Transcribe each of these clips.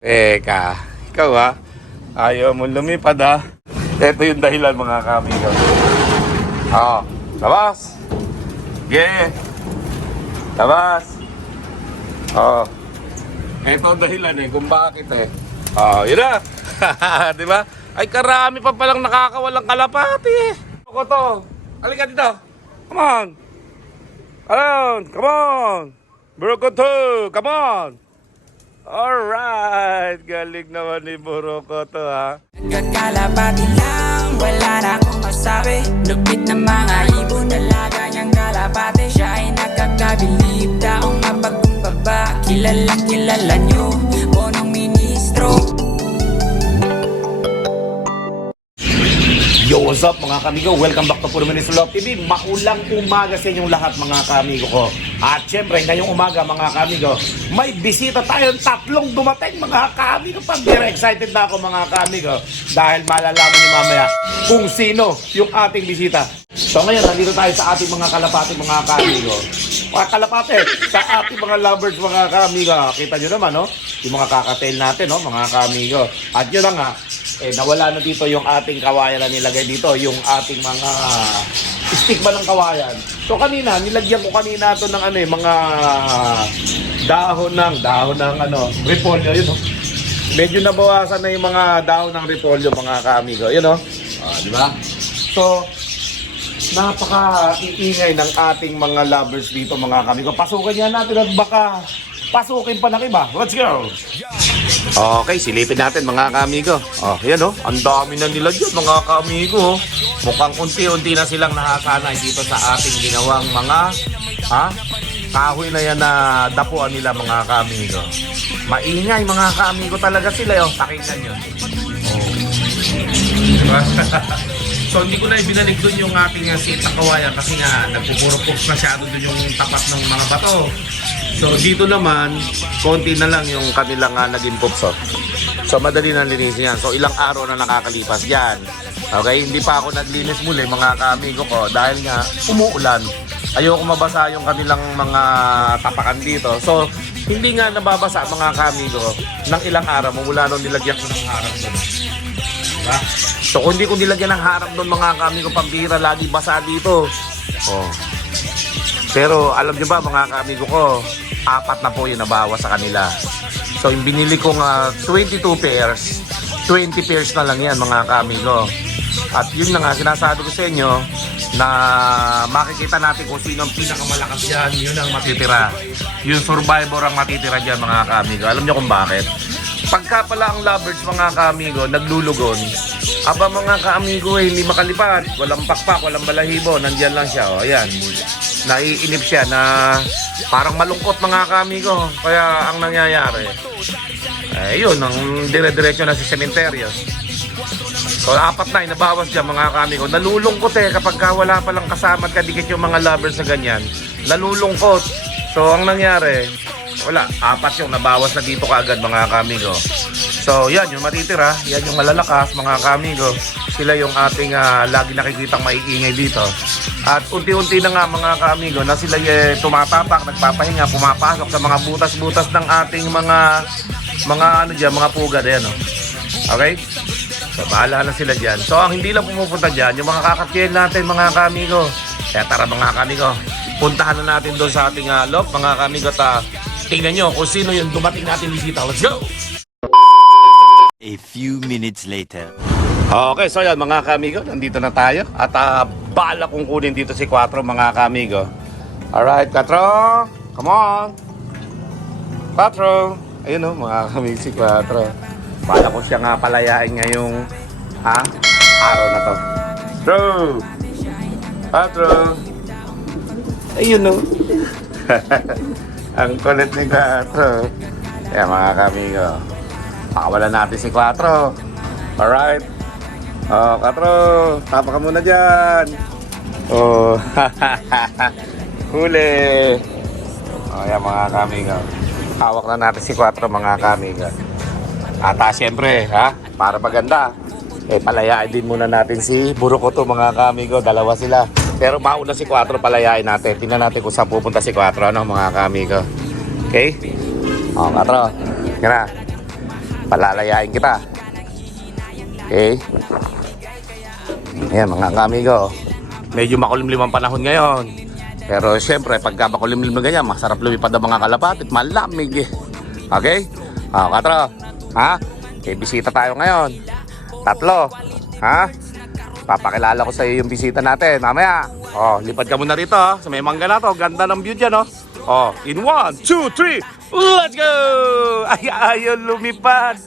Teka, ikaw ha? Ayaw mo lumipad ha? Ito yung dahilan mga kamigo. Labas! Yeah! Labas! Ito ang dahilan kung bakit yun na! Diba? Ay karami pa palang nakakawalang kalapati Ako to! Halika dito! Come on! Alon! Come on! Burukoto! Come on! Alright! Galing naman ni Burukoto ha! Nagkakalapati lang, wala na akong masabi. Lupit na mga ibon, dalaga niyang kalapati. Siya ay nakakabilib, taong mapagkumbaba. Kilalang kilala niyo, bonong ministro. Yo, what's up mga kamigo? Welcome back to Puro Ministro Love TV. Maulang umaga sa inyong lahat mga kamigo ko. At syempre, ngayong umaga mga kamigo, may bisita tayong tatlong dumating mga kamigo. Pambira, excited na ako mga kamigo. Dahil malalaman niyo mamaya kung sino yung ating bisita. So ngayon, nandito tayo sa ating mga kalapati mga kamigo. Mga kalapati, sa ating mga lovers mga kamigo. Kita nyo naman, no? Yung mga kakatail natin, no? Mga kamigo. At yun na nga, nawala na dito yung ating kawayan na nilagay dito, yung ating mga stick ba ng kawayan. So kanina, nilagyan ko kanina ito ng mga dahon ng repolyo, yun, no? Medyo nabawasan na yung mga dahon ng repolyo, mga kaamigo, yun, no? Di ba? So, napaka-iingay ng ating mga lovers dito, mga kaamigo. Pasukan yan natin at baka pasukin pa ng iba. Let's go! Okay, silipin natin mga kamigo. Yan ang dami na nila dyan mga kamigo. Mukhang unti-unti na silang nakasanay dito sa ating ginawang mga kahoy na yan na dapuan nila mga kamigo. Maingay mga kamigo talaga sila pakinggan nyo. So hindi ko na ibinalik dun yung ating seat na kawayan kasi nga nagpupurupok masyado dun yung tapat ng mga bato. So dito naman, konti na lang yung kanilang naging pupso. So madali na linisin yan. So ilang araw na nakakalipas yan. Okay, hindi pa ako naglinis muli mga kamigo ko dahil nga umuulan. Ayoko mabasa yung kanilang mga tapakan dito. So hindi nga nababasa mga kamigo ng ilang araw mula nung nilagyan ko ng harap doon. Diba? So kung hindi ko nilagyan ng harap doon mga kamigo, pambihira lagi basa dito. Pero alam niyo ba mga kamigo ko, 4 na po yung nabawas sa kanila. So yung binili kong 22 pairs, 20 pairs na lang yan mga kamigo. At yun na nga sinasabi ko sa inyo na makikita natin kung sino ang pinakamalakas yan, yun ang matitira. Yung survivor ang matitira dyan mga kamigo. Alam niyo kung bakit? Pagka pala ang lovers mga kamigo naglulugon, aba mga kaamigo hindi makalipad, walang pakpak, walang balahibo, nandyan lang siya. Ayan, naiinip siya na parang malungkot mga kamigo. Kaya ang nangyayari yun, ang dire-diretso na sa sementeryo. So 4 na inabawas dyan mga kamigo. Nalulungkot kapag wala palang kasama at kadikit yung mga lovers na ganyan. Nalulungkot. So ang nangyari, wala, 4 yung nabawas na dito kaagad mga kamigo. So yan yung matitira, yan yung malalakas mga kamigo. Sila yung ating lagi nakikitang maiingay dito. At unti-unti na nga mga kamigo na sila tumatapak, nagpapahinga, pumapasok sa mga butas-butas ng ating mga mga pugad. Ayan, okay? So bahala na sila dyan. So ang hindi lang pumupunta dyan, yung mga kakatiyan natin mga kamigo. Kaya tara mga kamigo, puntahan na natin doon sa ating loob mga kamigo. Tingnan nyo kung sino yung dumating natin bisita. Let's go! A few minutes later. Okay, so yan mga kamigo, nandito na tayo. At bala kong kunin dito si 4 mga kamigo. Alright, 4, come on! 4, ayun mga kamigo si 4. Bala ko siya nga palayain ngayong araw na to. 4, ayun ang kulit ni 4. Yan mga kamigo, pakawalan natin si 4. Alright. 4, tapa ka muna dyan. Huli. Yan mga kamigo, hawak na natin si 4 mga kamigo. At siyempre para maganda, palayain din muna natin si Burukoto mga kamigo. Dalawa sila. Pero mauna si 4, palayain natin. Tingnan natin kung saan pupunta si 4 mga kamigo. Okay? 4. Yan na. Palalayain kita. Okay? Ayan mga kamigo. Medyo makulimlim ang panahon ngayon. Pero syempre, pagka makulimlim na ganyan, masarap lumipad ang mga kalapati at malamig eh. Okay? Katro. Ha? Okay, bisita tayo ngayon. 3. Ha? Papakilala ko sa iyo yung bisita natin. Mamaya. Lipad ka muna rito. Sa may mangga na to. Ganda ng view dyan, in 1, 2, 3. Let's go! Ay, ayun lumipad.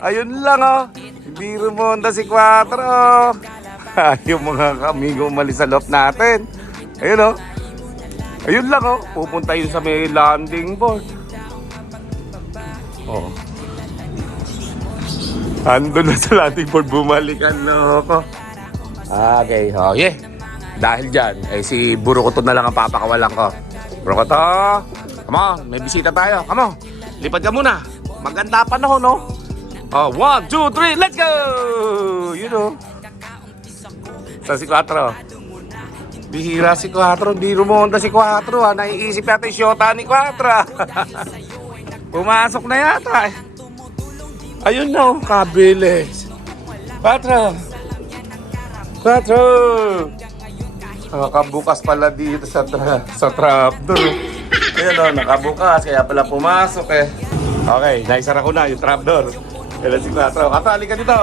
Ayun lang, Hindi rumonda si Quattro. Ayun mga kamigo, umalis sa loob natin. Ayun, Ayun lang, pupunta yun sa may landing board. Andun na sa landing board, bumalikan loko. Okay, yeah. Dahil dyan, si Burukoto na lang ang papakawalan ko. Burukoto, come on, may bisita tayo. Come on, lipad ka muna. Maganda panahon, 1, 2, 3, let's go! Sa si Quattro. Bihira si Quattro, di rumonda si Quattro, Naiisip natin syota ni Quattro. Pumasok na yata. Ayun na, kabilis. Quattro. Nakabukas pala dito sa trapdoor. Ayun, nakabukas, kaya pala pumasok eh. Okay, naisara ko na yung trapdoor. Kailan si Quattro. Katali ka dito.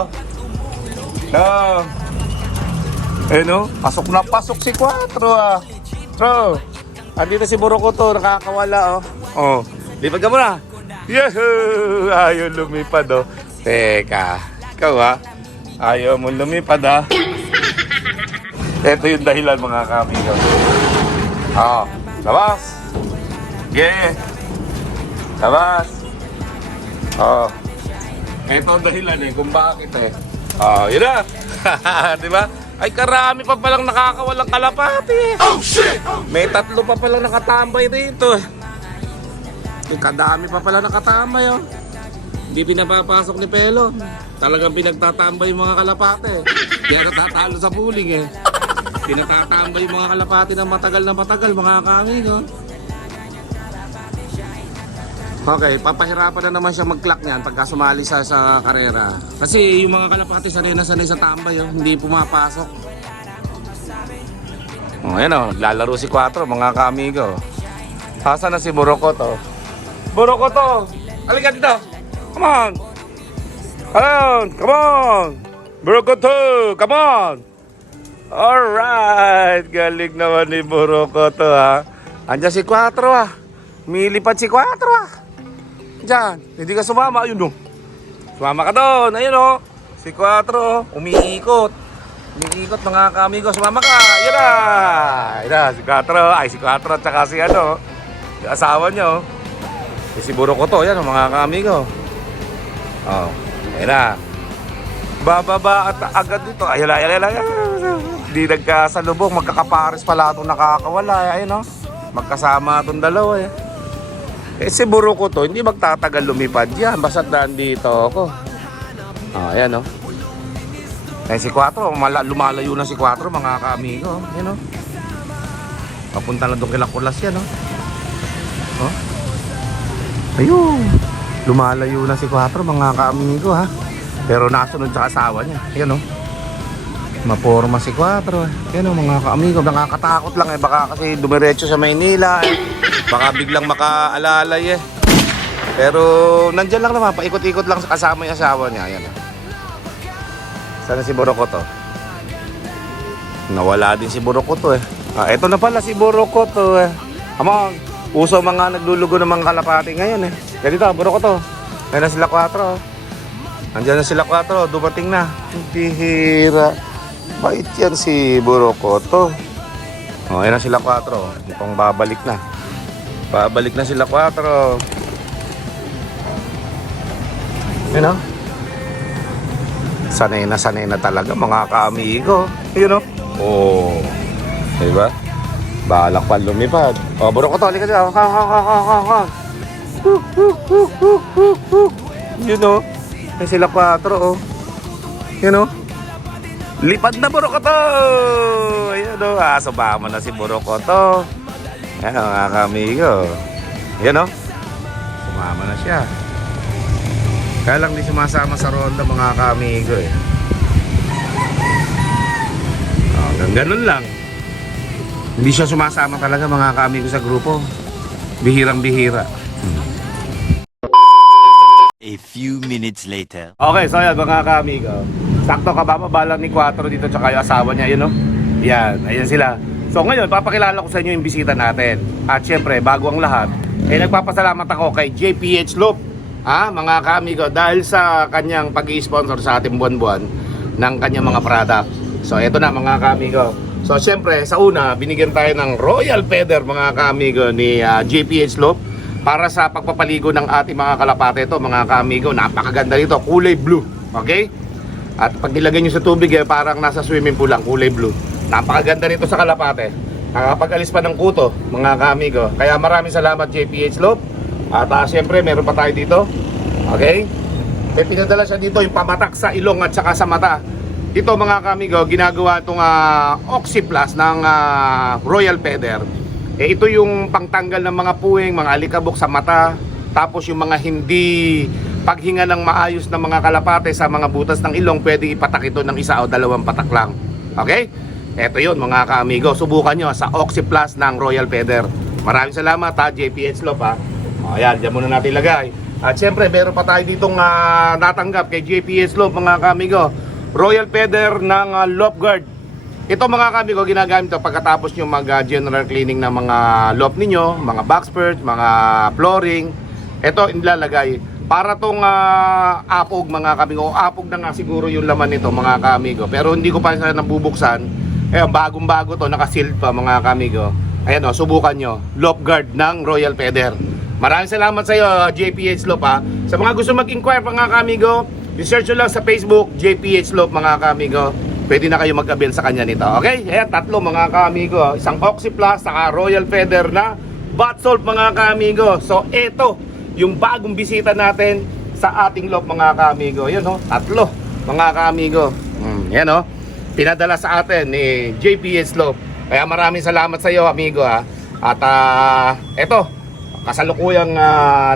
Pasok na pasok si Quattro Quattro. Andito si Burukoto, nakakawala lipad ka muna. Yahoo! Ayaw lumipad Teka, ikaw ayaw mo lumipad Ito yung dahilan mga kamigo. Labas. Yeah. Labas. Ito ang dahilan kung bakit yun na. Diba? Ay karami pa palang nakakawalang kalapati. Oh shit! May 3 pa palang nakatambay dito. Kadami pa pala nakatambay Hindi pinapapasok ni Pelo. Talagang pinagtatambay yung mga kalapati. Kaya natatalo sa puling Pinatatambay yung mga kalapati ng matagal mga kamigo. Okay, papahirapan na naman siya mag-clock niyan pagka sumali sa karera. Kasi yung mga kalapati sanay sa tambay, hindi pumapasok. Ayan lalaro si Quattro, mga kamigo. Hasa na si Burukoto. Burukoto, halika dito. Come on. Come on. Burukoto, come on. Alright, galing naman ni Burukoto Andiyan si Quattro Milipad si Quattro Diyan, hindi ka sumama, ayun Sumama ka doon, ayun Si Quattro, umiikot mga kamigo, sumama ka, ayun na si Quattro, si Quattro at saka si si asawa niya si Burukoto, yan mga kamigo ayun na bababa at agad dito, ayun di nagkasalubong, magkakapares pala itong nakakawala, ayun magkasama itong dalawa si Burukoto, hindi magtatagal lumipad yan. Basta't nandito ako. Ayan si Quattro, lumalayo na si Quattro mga kamigo. Ayan papunta na doon kila Kulas yan ayun. Lumalayo na si Quattro mga kamigo Pero nasunod sa asawa niya. Ayan maporma si Quattro Ayan mga kamigo, nakakatakot lang baka kasi dumiretso sa Maynila baka biglang makaalalay Pero nandyan lang naman, paikot-ikot lang kasama yung asawa niya. Ayan sana si Burukoto. Nawala din si Burukoto eto na pala si Burukoto Come on. Uso mga naglulugo ng mga kalapati ngayon Ganito, Burukoto. Ayan na sila Quattro Nandyan na sila Quattro, dumating na. Bihira. Bait yan si Burukoto. Ayan na sila Quattro. Mukhang babalik na. Babalik na sila Quattro. Ayan sanay na talaga mga kaamigo. Ayan diba? Balak pa lumipad. Burukoto, halika dyan. Yun Ayan sila Quattro Yun lipad na Burukoto. Ayan sumama na si Burukoto. Ayan mga kamigo. Ayan sumama na siya. Kaya lang di sumasama sa ronda mga ka-amigo eh. Ganun lang. Hindi siya sumasama talaga mga ka-amigo sa grupo. Bihirang bihira. A few minutes later. Okay, so ayan mga ka-amigo. Sakto kabababa lang ni Quattro dito tsaka yung asawa niya, yun no? Yan, ayan sila. So ngayon, papakilala ko sa inyo yung bisita natin. At syempre, bago ang lahat, nagpapasalamat ako kay JPH Loop. Mga ka-amigo, dahil sa kanyang pag-i-sponsor sa ating buwan-buwan ng kanyang mga product. So eto na mga ka-amigo. So syempre, sa una, binigyan tayo ng Royal Feather mga ka-amigo ni JPH Loop para sa pagpapaligo ng ating mga kalapate. Ito mga ka-amigo, napakaganda nito, kulay blue. Okay? At pag nilagay nyo sa tubig, parang nasa swimming pool lang, kulay blue. Napakaganda nito sa kalapate. Nakakapag-alis pa ng kuto mga ka-amigo. Kaya maraming salamat JPH Loop. At syempre, meron pa tayo dito. Okay? Pinadala siya dito yung pamatak sa ilong at saka sa mata. Ito mga ka-amigo, ginagawa itong Oxy Plus ng Royal Feather. Ito yung pangtanggal ng mga puwing, mga alikabok sa mata. Tapos yung mga hindi paghinga ng maayos ng mga kalapate sa mga butas ng ilong, pwede ipatak ito ng 1 o 2 patak lang. Okay? Ito yun mga ka-amigo. Subukan nyo sa Oxy Plus ng Royal Feather. Maraming salamat JPH Loop Ayan, dyan muna natin ilagay. At syempre, meron pa tayo ditong natanggap kay JPH Loop mga ka-amigo. Royal Feather ng Loop Guard. Ito mga ka-amigo, ginagamit ito pagkatapos nyo mag-general cleaning ng mga loop ninyo, mga backspurt, mga flooring. Ito inilalagay para tong apog mga ka-amigo. Apog na nga siguro yung laman nito mga ka-amigo. Pero hindi ko pa sana nabubuksan. Ayan, bagong-bago to, naka-sealed pa mga ka-amigo. Ayan subukan nyo. Loop Guard ng Royal Feather. Maraming salamat sa iyo JPH Loop Sa mga gusto mag-inquire mga ka-amigo, research nyo lang sa Facebook JPH Loop mga ka-amigo. Pwede na kayo mag-avail sa kanya nito. Okay? Ayan, 3 mga ka-amigo. Isang Oxy Plus, saka Royal Feather na bath salt mga ka-amigo. So ito yung bagong bisita natin sa ating loop mga ka-amigo. Yan 3 mga ka-amigo. Yan pinadala sa atin ni JPH Loop. Kaya maraming salamat sa iyo amigo At ito kasalukuyang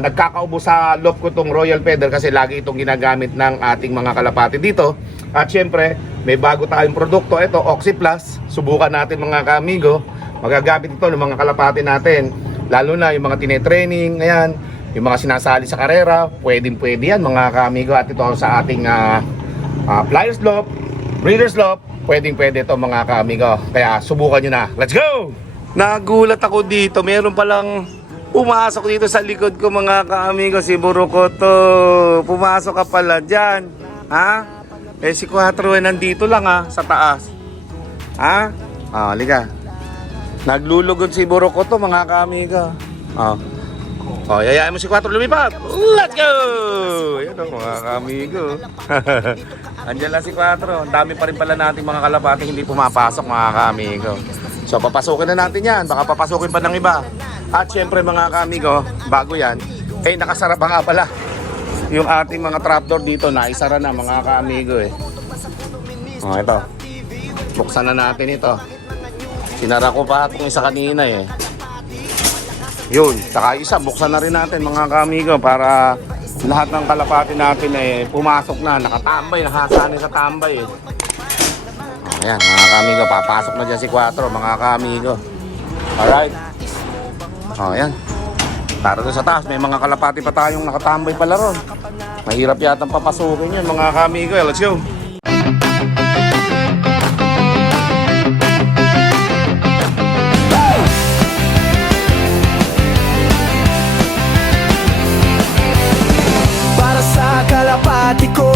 nagkakaubo sa loop ko tong Royal Feather kasi lagi itong ginagamit ng ating mga kalapati dito. At syempre, may bago tayong produkto. Ito, Oxy Plus. Subukan natin mga ka-amigo. Magagamit ito ng mga kalapati natin. Lalo na yung mga tinetraining, ayan, yung mga sinasali sa karera. Pwede yan mga ka-amigo. At ito sa ating Flyers Loop, Breeders Loop. Pwede ito mga ka-amigo. Kaya subukan nyo na. Let's go! Nagulat ako dito. Meron palang pumasok dito sa likod ko mga ka-amigo, si Burukoto. Pumasok ka pala dyan. Si Quattro nandito lang sa taas. Halika. Naglulugod si Burukoto mga ka-amigo. Yayain mo si Quattro lumipat. Let's go! Yan mga ka-amigo. Andiyan lang si Quattro. Ang dami pa rin pala nating mga kalapati hindi pumapasok mga ka-amigo. So papasukin na natin yan. Baka papasukin pa ng iba. At syempre mga ka-amigo, bago yan, nakasara pa nga pala yung ating mga trapdoor dito, naisara na mga ka-amigo ito. Buksan na natin ito. Sinara ko pa itong isa kanina Yun, saka isa, buksan na rin natin mga ka-amigo para lahat ng kalapati natin pumasok na, nakatambay, nakasanay sa tambay Ayan mga ka-amigo, papasok na dyan si Quattro mga ka-amigo. Alright. Ayan. Tara doon sa taas, may mga kalapati pa tayong nakatambay pala ron. Mahirap yatang papasukin yun mga ka-amigo. Let's go! Para sa kalapati ko,